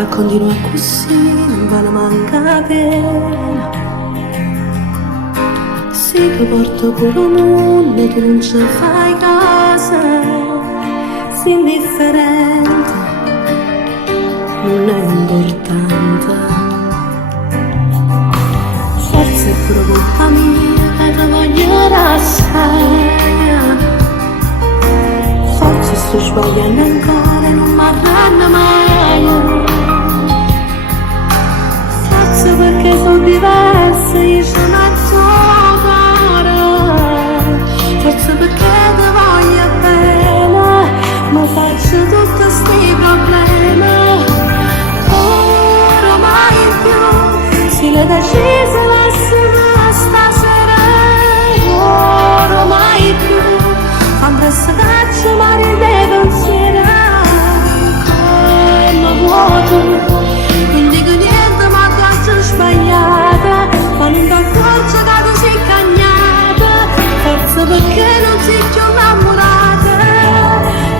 vita continua così, non va a mancare pena. Se ti porto pure il mondo, tu non ci fai casa, sei indifferente, non è importante. Forse è pure colpa mia che ti voglio rassegnare. Forse sto sbagliando ancora e non mi arrendo mai. Forse perché sono diversa, io sono a cuore. Forse perché ti voglio bene, ma faccio tutti questi problemi. Ormai più, se l'è decisa lasciami stasera. Ormai più, quando si caccia mare dei pensieri come vuoto. Non dico niente ma faccio sbagliata, ma non ti accorgi che tu sei cagnata. Forse perché non sei più innamorata.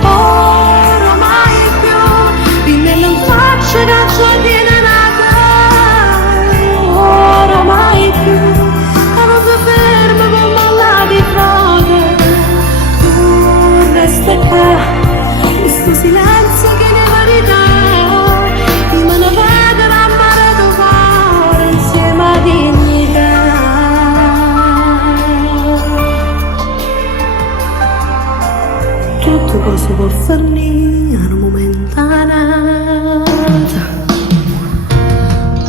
Ormai più, quindi non faccio che ciò viene nata. Ormai più, che non si ferma con molla di fronte. Resta qua, questo silenzio che ne verità, io me ne vado a mare tuo cuore insieme a dignità. Tutto cosa può finire momentanea,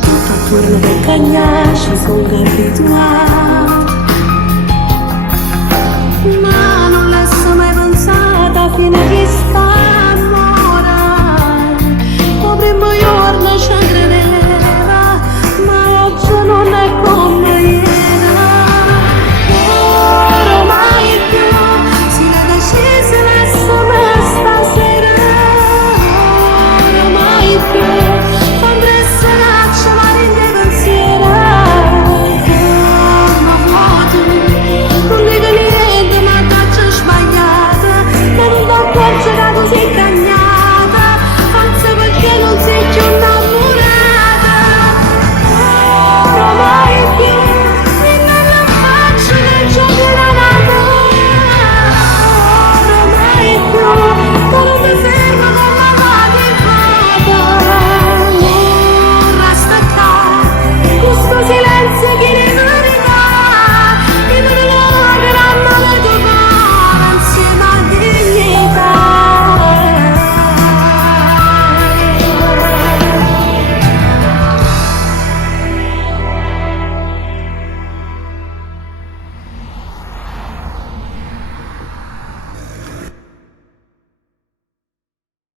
tutto attorno per cagnaccia sono abituata. Ma non l'ho mai pensata fino a che sta amore. Il primo giorno ci credeva, ma oggi non è come ieri. Ormai più, se l'è decisa lasciami stasera. Ormai più, quando si caccia mare in dei pensieri come vuoto. Non dico niente ma faccio sbagliata, ma non ti accorgi che tu sei cagnata.